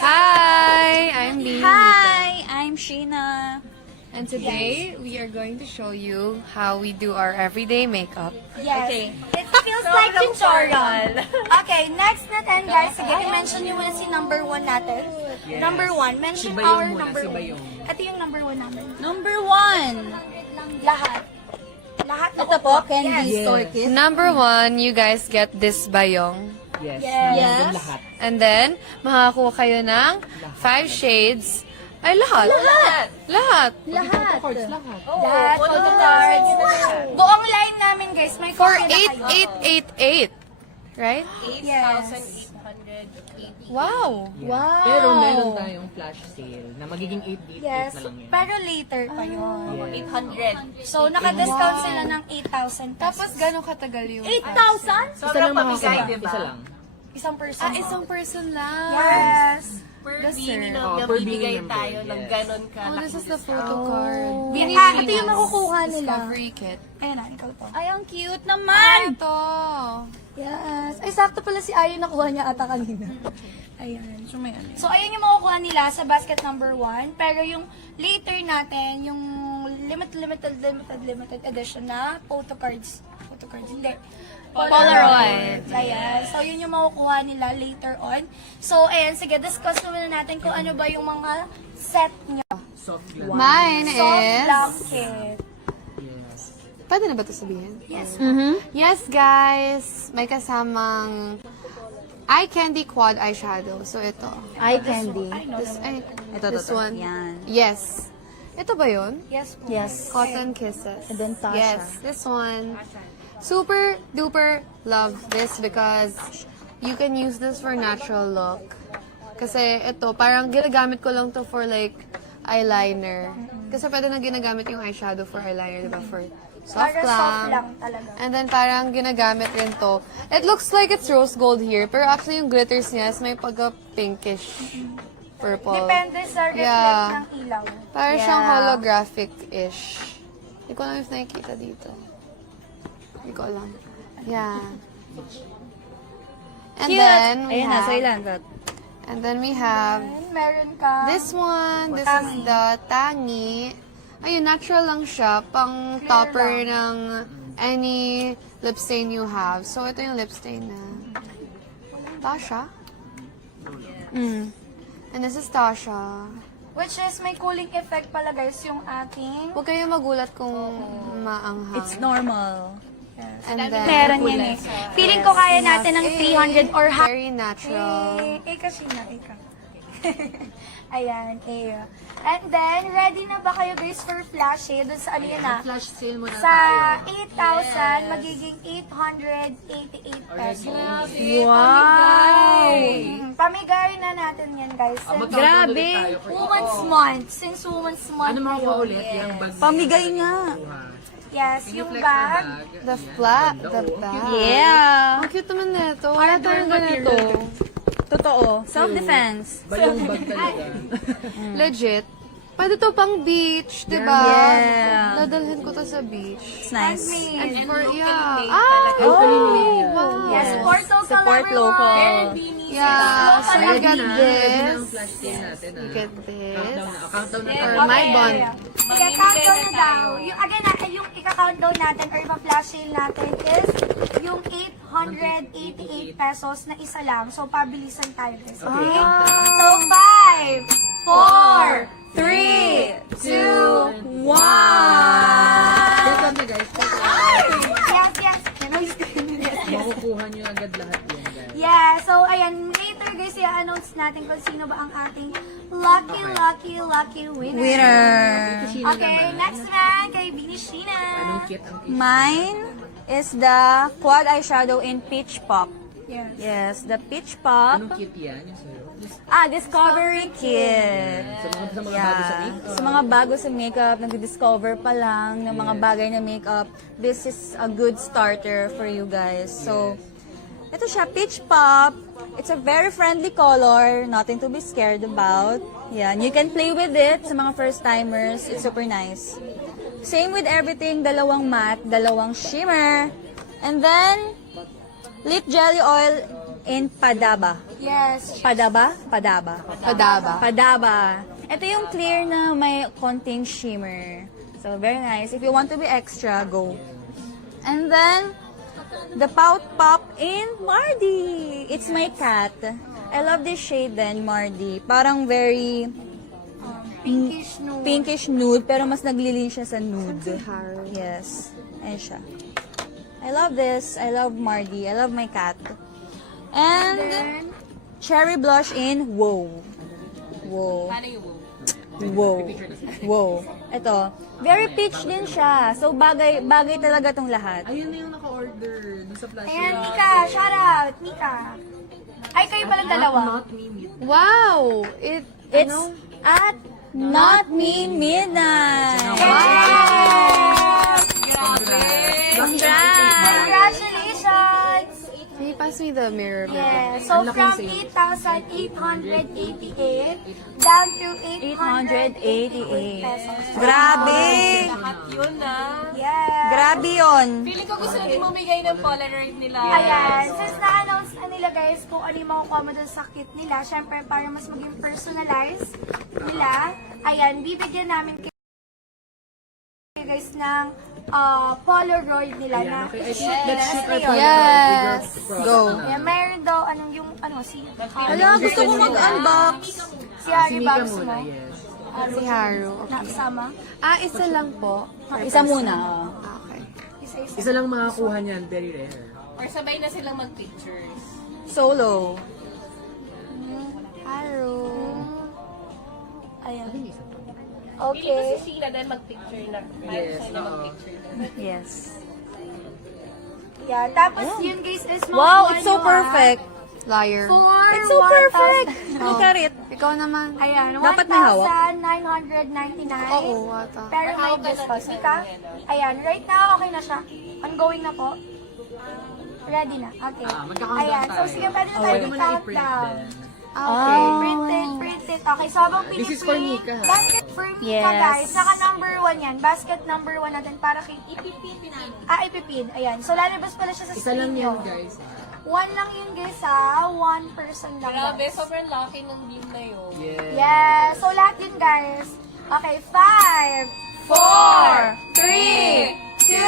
Hi, I'm Lee. Hi, I'm Sheena. And today we are going to show you how we do our everyday makeup. Yes. Okay. It feels like tutorial. Okay, next natin guys. Sige, i-mention nyo muna si number 1 natin. Yes. Number 1. Mention Si Bayong our muna, number si 1. Bayong. Ito yung number 1 namin. Number 1. Lahat. Lahat na Ito po, upo. Candy Yes. Store Kit. Number 1, you guys get this bayong. Yes. Yes. Nandun lahat. And then, makakakuha kayo ng 5 shades. Ay, lahat. Lahat. Lahat. Cards lahat. Lahat. Photo cards. Buong line namin guys. May For copy na kayo. 8,888. Right? Yes. Wow. Wow. Pero meron tayong flash sale na magiging 888 Yes. na lang yan. Pero later pa yun. Yes. So, naka-discount sila ng 8,000 Tapos, gano'ng katagal yung... 8,000? Isa lang makakita. Isa lang. Isang person. isang person lang. Yes. Per That's bini sir. na per nabibigay bini tayo number, ng yes. ganon ka. Oh, this is the photo card. Ito yung makukuha nila. Discovery kit. Ayan na, ikaw to. Ay, ang cute naman. Ito. Yes. Ay, sakto pala si Ayo nakuha niya ata kanina. Ayan. So, ayan yung makukuha nila sa basket number 1. Pero yung later natin, yung limited edition na photo cards. Photo cards, hindi. Polaroid. Ayan. So, yun yung makukuha nila later on. So, ayan. Sige, discuss naman natin kung ano ba yung mga set nyo. Soft glass. Mine Soft is... blanket. Yes. Pwede na ba ito sabihin? Yes. Yes, guys. May kasamang eye candy quad eyeshadow. So, ito. Eye candy. This one. Yan. Yes. Ito ba yun? Yes po. Yes. Cotton Kisses. And then Tasha. Yes, this one. Super duper love this because you can use this for natural look. Kasi ito, parang ginagamit ko lang to for like eyeliner. Kasi pwede na ginagamit yung eyeshadow for eyeliner, diba? For soft Para soft lang lang. talaga. And then parang ginagamit rin to. It looks like it's rose gold here, pero actually yung glitters niya is may pagka-pinkish purple. Depende sa reflect Yeah. ng ilaw. Parang Yeah. siyang holographic-ish. Hindi ko alam if nakikita dito. Hindi ko alam. Yeah. And Cute. then we Ayan na, have, so ilan? That? and then we have And meron ka. this one. This is the Tangi. Ayun, natural lang siya. Pang topper ng any lip stain you have. So, ito yung lip stain na Tasha. And this is Tasha. Which is may cooling effect pala guys yung ating. Huwag kayo magulat kung maanghang. It's normal. And then, Meron yan eh. Feeling ko kaya natin ng 300 or half. very natural. Kasi na, ikaw. Ayan, And then, ready na ba kayo guys for flash eh? Doon sa ano yun ah? Flash sale muna Sa tayo. 8,000, magiging 888 pesos. Wow! Pamigay na natin yan guys. Mag-countdown Grabe. ulit tayo for Women's Month. Since Women's Month Ano mga ngayon. ulit? Yung bag. Pamigay nga. Yes, Yung yung flex bag. na bag. The flat, the bag. Yeah. Ang cute naman nito. Wala tayong ganito. Totoo. Self-defense. Bayong bag talaga. Legit. Pwede to pang beach, di ba? Yeah. Dadalhin ko to sa beach. It's nice. And for, yeah. Locally made. Wow. Yes, support local Support everyone. local. Yeah. So, you get Ready na ang this. flash sale natin You ah. get this. Countdown na For tayo. my bond. Ika-countdown na daw. Yung, again, yung ika-countdown natin or ipa-flash sale natin is yung 888 pesos na isa lang. So, pabilisan tayo guys. Okay? So, 5, 4, 3, 2, 1! Yes, kami guys. yes. Makukuha nyo agad lahat yun guys. Yeah, so ayan, later guys, i-announce natin kung sino ba ang ating lucky winner. Winner! Sino Okay, naman? next man, kay Bini Sheena. Anong kit ang kit? Mine is the quad eyeshadow in Peach Pop. Yes. Yes, the Peach Pop. Anong kit yan? Yung sa'yo? Discovery Kit. Sa mga bago sa makeup? Sa mga bago sa makeup, nag-discover pa lang ng mga bagay na makeup, this is a good starter for you guys. So, ito siya, Peach Pop. It's a very friendly color, nothing to be scared about. Yan, you can play with it sa mga first-timers. It's super nice. Same with everything, dalawang matte, dalawang shimmer. And then, lip jelly oil in Padaba. Yes. Padaba? Padaba. Padaba. Padaba. Ito yung clear na may konting shimmer. So, very nice. If you want to be extra, go. And then, the Pout Pop in Mardi. It's my cat. I love this shade then, Mardi. Parang very Pinkish nude. pinkish nude, pero mas naglilin siya sa nude. Haro. Yes. Ayan siya. I love this. I love Mardi. I love my cat. And Then, cherry blush in Wow. Wow. Wow. Wow. Ito. Very peach din siya. So, bagay talaga tong lahat. Ayun na yung naka-order dun sa flash. ayan, Mika. Shout out. Mika. Ay, kayo palang dalawa. Not me. Wow! It's at Not Me Midnight. Yes! Congrats! Congratulations! Can you pass me the mirror? Yes. So, from 8,888 down to 888 pesos. Grabe! Yun na. Yes. Grabe yun. Feeling ko gusto nila bumigay ng Polaroid nila. Ayan. Since na-announce na nila guys kung ano yung makukuha mo dun sa kit nila, syempre para mas maging personalized nila, ayan, bibigyan namin kayo guys ng Polaroid nila na Okay, let's shoot our Yes! Go! Ayan, mayroon daw, si Hala, gusto ko mag-unbox. si Harry Si Mika Box mo. muna, yes. Si Haru. Nakasama. Isa lang po. Isa muna. Okay. Isa-isa. Isa lang makakuha niyan, very rare. Or sabay na silang mag-pictures. Solo. Haru. Ayan. Feeling ko Okay. si Sheila dahil mag-picture na. Yes, Ayaw na mag-picture na. Yes. Yeah, tapos yun guys is Wow, makukuha it's so nyo, perfect. Liar. For It's so perfect. 1,000 Look at it. Ikaw naman. Ayan, Dapat may hawak. 1,999. Oo, wata. Pero may Hawak ka na discount. sa Mika? akin, Ayan, right now, okay na siya. Ongoing na po. Ready na. Okay. Magka-countdown Ayan, so tayo. sige, pwede na tayo Pwede mo na i-print countdown. din. Okay, print it. Okay, so habang This is piniprint, for Mika, ha? basket for Mika, Yes. guys. Naka number 1 yan. Basket number 1 natin para kay ipipin. Ipipin. Ayan. So, lalabas pala siya sa Isa lang screen yan, nyo. guys. 1 lang yun, guys, ha? 1 person lang, Grabe, guys. sobrang laki ng beam na yun. Yes. Yes. So, lahat yun, guys. Okay, 5, 4, 3, 2,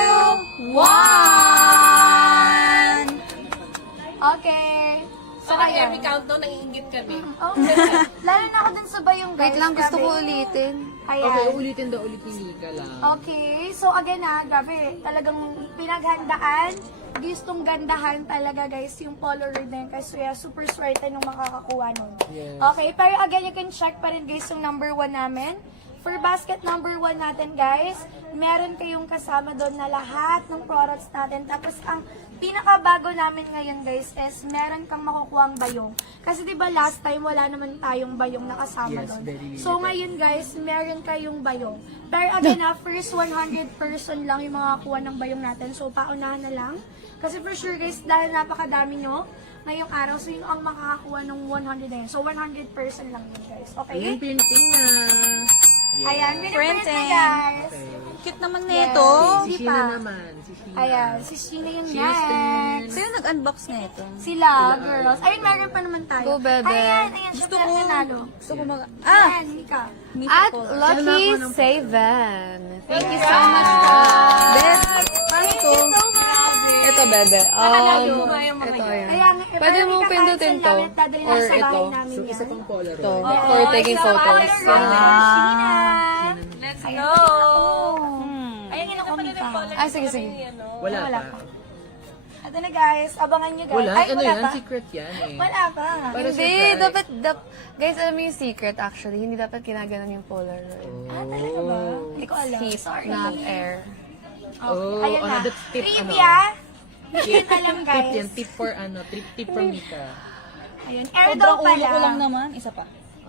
1. Okay. So, So, ayan. every countdown, naiingit kami. Okay. Lalo na ako dun sa bayong, guys. Wait lang, gusto ko Grabe. ulitin. Ayan. Okay, ulitin daw ulit ni Mika lang. Okay, so again grabe, talagang pinaghandaan, gustong gandahan talaga guys yung Polaroid na yun kasi super swerte nung makakakuha nun. Yes. Okay, pero again, you can check pa rin guys yung number 1 namin. For basket number 1 natin guys, meron kayong kasama doon na lahat ng products natin. Tapos ang pinakabago namin ngayon guys is meron kang makukuhang bayong. Kasi diba last time wala naman tayong bayong na kasama Yes, doon. very limited. So ngayon guys, meron kayong bayong. Pero again first 100 person lang yung makakuha ng bayong natin. So paunahan na lang. Kasi for sure guys, dahil napakadami nyo ngayong araw, so yung ang makakakuha ng 100 na yun. So 100 person lang yun guys. Okay? Ayun, printing na. Yes. Ayan, piniprint na Printing. guys. Okay. Cute naman Yes. nito. Si Si Sheena Pa. naman. Si Sheena. Ayan, si Sheena yung Cheers, next. Sino nag-unbox na ito? Sila, girls. Ayun, meron pa naman tayo. Go, bebe. Ayan, Gusto syempre, ko. nanalo. Gusto ko mag... Ayan, Mika. At Lucky. Lucky Saven. Thank you so much, guys. Beth, paano to? Ito, bebe. Nakagalo. Ito yan. Kaya nga, Pwede pero mo Mika, pindutin cancel to. namin at dadalhin Or namin sa bahay ito. namin So, yan. isa pang Polaroid. Ito. For taking So, photos. Polaroid, Sheena. Let's Ayan. go! Ayan, yun ako, Mika. Ah, sige, sige. Wala Wala pa. pa. Ito na guys, abangan nyo guys. Wala? Ay, Ano wala yan? pa. Secret yan eh. Wala pa. Para Hindi, surprise. dapat, guys, alam mo yung secret actually, hindi dapat ginaganon yung Polaroid. Ah, talaga ba? Hindi ko alam. Heat, Sorry. not air. Oh, Ayun na. that's tip, Trivia. Hindi ko alam Tip guys. yan. Tip for tip for Mika. Ayun, air daw Sobrang ulo pala. ko lang naman. Isa pa.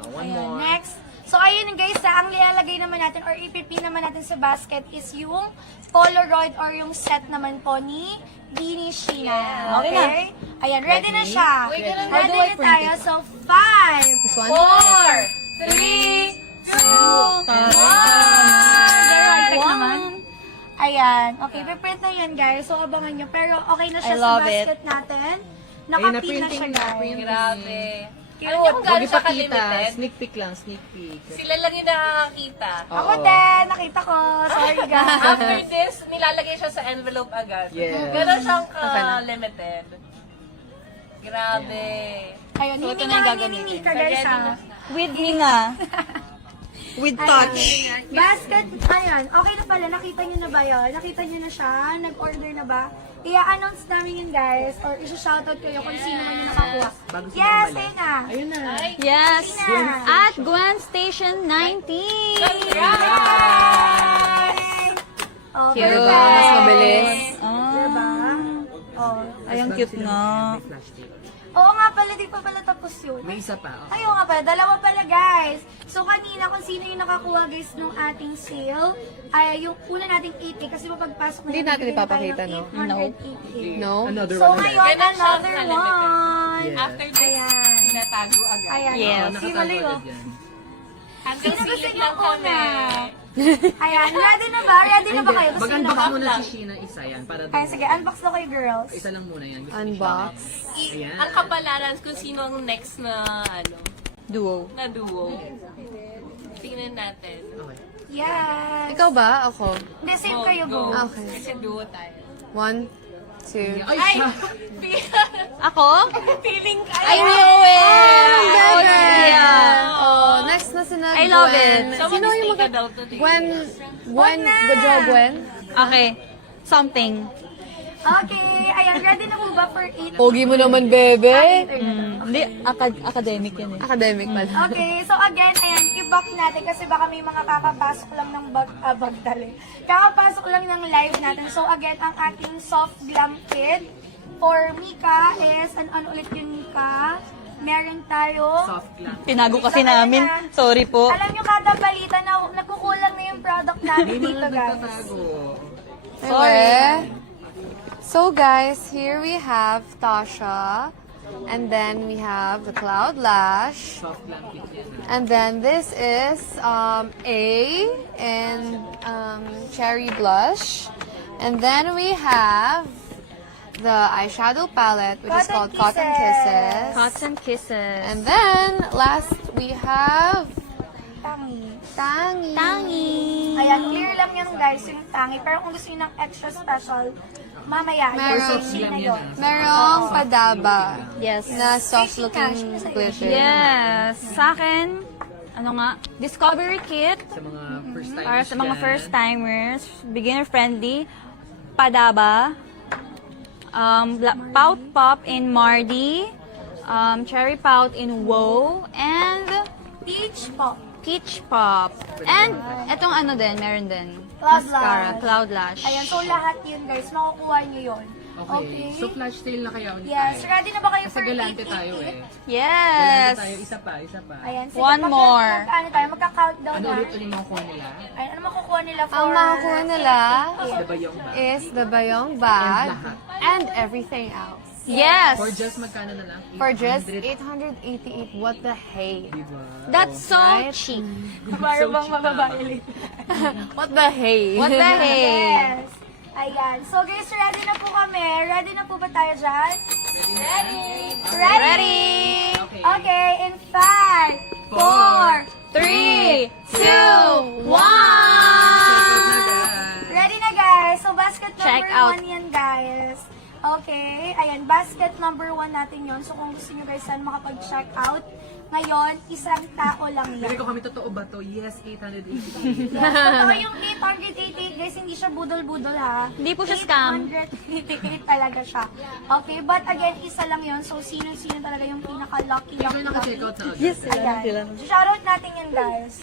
One Ayun, more. next. So, ayun guys, ang lilalagay naman natin or ipipin naman natin sa basket is yung Polaroid or yung set naman po ni Dini Sheena. Okay Okay? Ayan, ready na siya. Wait, ganun How do Ready I na print tayo. it? So, 5, This one? 4, 3, 2, 1. Ayan. Okay, piprint na yan guys. So, abangan nyo. Pero okay na siya I sa love basket natin. Nakapin na siya, guys. Grabe. Cute. Alam niyo kung Huwag gaano siya ipakita. ka-limited? Sneak peek lang, sneak peek. Sila lang yung nakakakita. Ako din, nakita ko. Sorry, guys. After this, nilalagay siya sa envelope agad. Yes. Ganon siyang ka-limited. Grabe. Ayun, So, ito hindi na yung nga gagamitin. hinihika, guys, ha. With hinga. With touch. Basket, ayan, okay na pala, nakita nyo na ba yun? Nakita nyo na siya? Nag-order na ba? I-announce namin yun, guys, or isa-shoutout kayo kung sino man yung nakakuha. Bago sila Yes, bumalik. ayun na. Ayun na. Yes. Sina? At Gwen Station 19. Oh, Cute. perfect. Mas mabilis. Diba? Oh. Ay, ang cute nga. May flash tape. Oo nga pala, di pa pala tapos yun. May isa pa. Okay. Ayaw nga pala, dalawa pala guys. So kanina kung sino yung nakakuha guys nung ating sale, ay yung una nating 80 kasi mapagpasok na Hindi yun, natin bigyan tayo ipapakita, ng no? 888. No? Another So one ulit. ngayon, Ganon siya another ka-limited. one. Yes. After this, Ayan. tinatago agad. Ayan. Yes. Oo, Si nakatago Malayo. agad yan. Hanggang Sino gusto silid niyo lang kami. una? Ayan, ready na ba? Ready na ba kayo? Gusto niyo na Mag-unbox ba? muna si Sheena isa yan. Para Ayan, sige, unbox na kayo girls. Isa lang muna yan. Gusto ni Unbox. Ayan. Ang kapalaran kung sino ang next na, Duo. na duo. Tingnan natin. Okay. Yes. Ikaw ba? Ako. Hindi, same kayo go. Okay. Kasi duo tayo. 1, 2. Ay, Ay! siya! Ako? Feeling ka. I knew it! Yeah. Oh, next na sina I love Gwen. it. Someone Sino is yung taken daw today. Gwen, good job, Gwen. Okay. Something. Okay, ayan, ready na po ba for 8? Pogi mo naman, bebe. Hindi, academic yan eh. Academic pala. Okay, so again, ayan, i-box natin kasi baka may mga kakapasok lang ng bag dali. Kakapasok lang ng live natin. So again, ang ating soft glam kit for Mika is, ano ulit yung Mika? Meron tayo. Soft glam. Tinago kasi namin. Sorry po. Alam nyo kada balita na nagkukulang na yung product natin Hindi dito, mga guys. nagtatago. Sorry. So guys, here we have Tasha. And then we have the Cloud Lash. Soft glam kit yan. And then this is A and Cherry Blush. And then we have the eyeshadow palette, which is called Cotton Kisses. Cotton Kisses. And then last we have Tangi. Tangi. Tangi. Ayan, clear lang yan guys, yung tangi. Pero kung gusto nyo ng extra special, mamaya, Meron. i-search na yun. Merong padaba Yes. na soft-looking glitter. Yes. Sa akin, ano nga, Discovery Kit. Sa mga first time. Para sa mga first timers, beginner friendly, Padaba, Pout Pop in Mardi, Cherry Pout in Wow, and Peach Pop. Peach Pop. And etong ano din, meron din. Cloud Mascara, Lash. Cloud Lash. Ayan, so lahat yun guys, makukuha nyo yun. Okay. So flash sale na kaya ulit Yes, tayo. ready na ba kayo Kasi for galante tayo 888? eh. Yes! Galante tayo. Isa pa, isa pa. Ayan, sige, One more. Ano tayo, magka-countdown Ano na. ulit ulit makukuha nila? Ayan, ano makukuha nila for... Ang makakuha nila Diba yung ba? is the Bayong bag And lahat. and everything else. Yes! For just magkano na lang? For just 800. 888, what the hey? Diba? That's so Right? cheap. Para bang mababae lang. What the hey? What the hey? Yes. Ayan. So guys, ready na po kami. Ready na po ba tayo dyan? Ready. Ready? Okay, in 5, 4, 3, 2, 1! ready na guys. So basket Check number out. 1 yan guys. Okay, ayan, basket number 1 natin yon. So kung gusto nyo guys saan makapag-check out, ngayon, isang tao lang Sabi yan. ko kami, totoo ba to? Yes, 888. Yes, totoo yung 888 guys, hindi siya budol-budol ha. Hindi po siya scam. 888 talaga siya. Okay, but again, isa lang yon. So sino-sino talaga yung pinaka-lucky Ikaw yung naka-check out na agad. Yes, Ayan. Shoutout natin yan guys.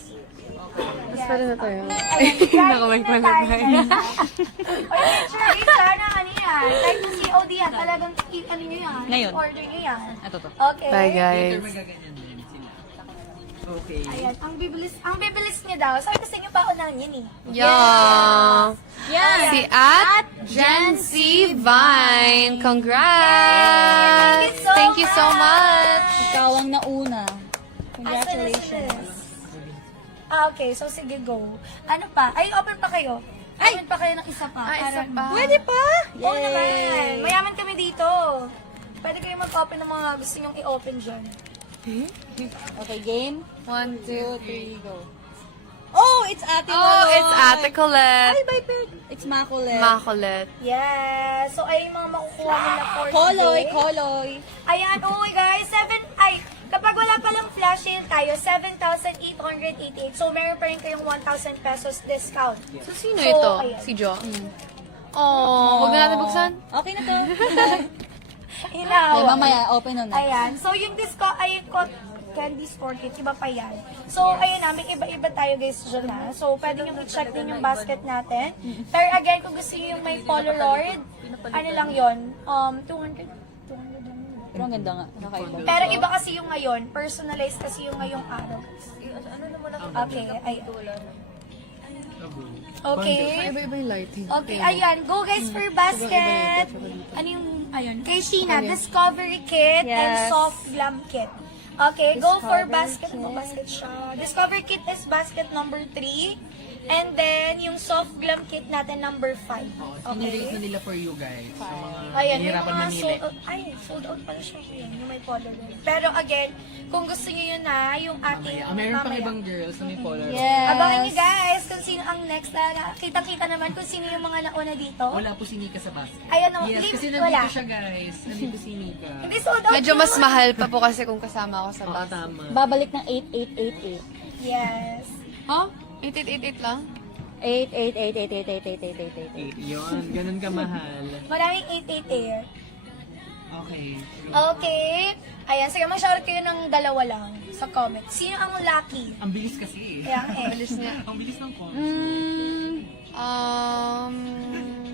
Mas pala na tayo. Nakamay pa na tayo. Oy, picture isa na ano yan. Like sa COD yan, talagang ano nyo yan. Ngayon. Order nyo yan. Ito to. Okay. Bye Later, guys. magaganyan din sila. Okay. Ayan, ang bibilis niya daw. Sabi ko sa inyo pa unahan yun eh. Yeah. Yan! Si at Gen Z Vine. Congrats! Thank you so Thank you so much. Ikaw ang nauna. Asan Congratulations. Okay, so sige, go. Ano pa? Ay, open pa kayo. Open pa kayo ng isa pa. Ah, isa Para- pa. Pwede pa? Oo naman. Mayaman kami dito. Pwede kayo mag-open ng mga gusto nyong i-open dyan. Okay, game? 1, 2, 3, go. Oh, it's Ate Oh, Loloy. it's Ate Colette. Ay, by Perd. It's Makulet. Makulit. Yes. So, ay yung mga makukuha nila for Koloy, today. Koloy. Ayan, oh my guys, kapag wala palang flash sale tayo, 7,888. So, meron pa rin kayong 1,000 pesos discount. So, sino So, ito? ayan. Si Jo? Oh, wag na natin buksan. Okay na to. Ay, Hinawa. mamaya, open on na. Ayan. So, yung discount, ayun ko, candy store kit, iba pa yan. So, ayun namin, iba-iba tayo guys dyan na. So, pwede nyo i-check din yung basket natin. Pero again, kung gusto nyo yung may Polaroid, ano lang yon 200 Pero ang ganda nga. Nakaiba. Pero iba kasi yung ngayon, personalized kasi yung ngayong araw. Okay, ayan. Okay. Iba-iba yung lighting. Okay, ayan. Go guys for basket. Ano yung, ayun. Kay Sheena, Discovery Kit and Yes. Soft Glam Kit. Okay, go for basket. Basket siya. Discovery Kit is basket number 3. And then, yung Soft Glam Kit natin number 5. Sinirate na Okay. nila for you guys. Sa mga Ayan, may nahihirapan mga manili. sold out. Ay, sold out pala siya yun. Yung may Polaroid. Pero again, kung gusto niyo yun na, yung ating Meron pang mamaya. ibang girls na may Polaroid. Yes. Abangan niyo guys kung sino ang next na kita-kita naman kung sino yung mga nauna dito. Wala po si Nika sa basket. Ayan o, Yes, link, kasi wala. nandito siya guys. Nandito si Nika. Hindi sold out Medyo yun. mas mahal pa po kasi kung kasama ako sa Oo, bus. tama. Babalik ng 8888. Yes. Huh? 8888 lang? 8888888888. Yun, ganun kamahal. Maraming 88 Okay. Okay. Ayan, sige, mag-shoutout kayo ng dalawa lang sa comment. Sino ang lucky? Ang bilis kasi Ayan, eh. Bilis niya. Ang bilis ng call.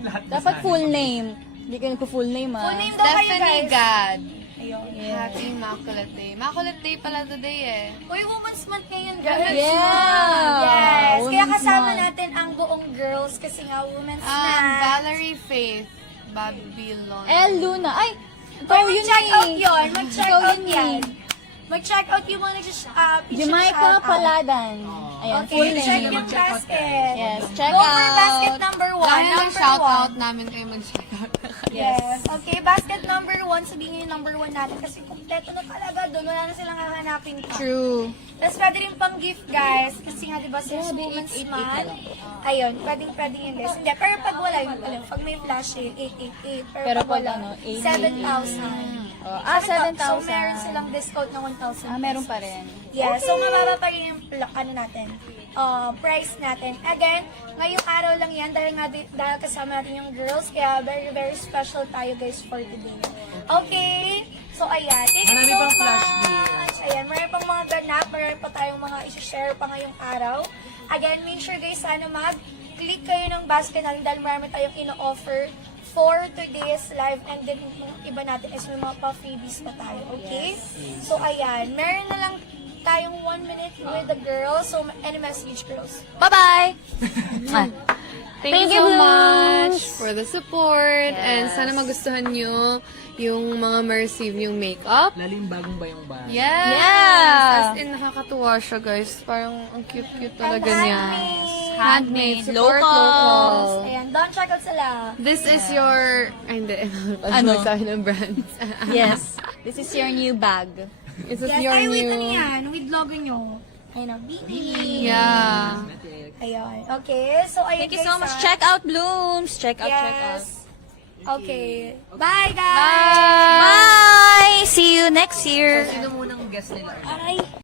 Lahat Dapat basahin. full name. Hindi ka nagpo-full name, ah. Full name daw kayo, Stephanie guys. Gad. Ayun. Happy Immaculate Day. Immaculate Day pala today eh. Uy, Women's Month ngayon, guys. Yeah! Yes. Kaya Women's kasama Month. natin ang buong girls kasi nga Women's Month. Valerie Faith Babylon. El Luna. Ay! Uy, Ikaw yun mag-check out eh. yun. Mag-check Ikaw out yun yan. eh. Mag-check out yung mga Jamaica Paladan. Ayan, Okay, full check name. yung basket. Yes, check Go for basket out. number 1. Dahil lang Number shout 1. out namin kayo mag-shout out. Yes. Okay, basket number 1. Sabihin niyo yung number 1 natin kasi kompleto na talaga doon. Wala na silang hahanapin pa. True. Tapos pwede rin pang gift, guys. Kasi nga, di ba, since Grabe, Women's 888 Month, lang. ayun, pwedeng yung list. Hindi, pero pag wala, yung, alam, pag may flash, 888. Pero pag pag wala, ano, 7,000. Oh, 7,000. So, 7,000. meron silang discount ng 1,000. Ah, meron pa rin. Yeah, so mababa pa rin yung ano natin, price natin. Again, ngayong araw lang yan dahil nga dahil kasama natin yung girls, kaya very very special tayo guys for today. Okay? So ayan, thank you Marami so pang flash much. Ayan, marami pang mga ganap, marami pa tayong mga i-share pa ngayong araw. Again, make sure guys sana mag-click kayo ng basket natin dahil marami tayong ino-offer for today's live, and then yung iba natin is may mga pa-freebies pa tayo, okay? So, ayan, meron na lang tayong 1 minute with the girls. So, any message, girls? Bye-bye! Thank you you, so Blooms. much for the support. And sana magustuhan nyo yung mga ma-receive yung makeup. Lalo yung bagong bayong ba? Yes! Yeah! As in, nakakatuwa siya, guys. Parang ang cute-cute talaga And niya. handmade. Handmade. Support Local. locals. Ayan, don't check out sila. This is your... Ay, hindi. Ano? Magsabi ng brands. Yes. This is your new bag. This is Yes, your ay, wait, new... ano yan? With logo nyo. Ayun o, BB. Yeah. Ayun. Okay, so ayun Thank you guys, so much. ah. Check out Blooms. Check out, check out. Yes. Okay. Bye, guys. Bye! See you next year. Sino munang guest nila? Ay.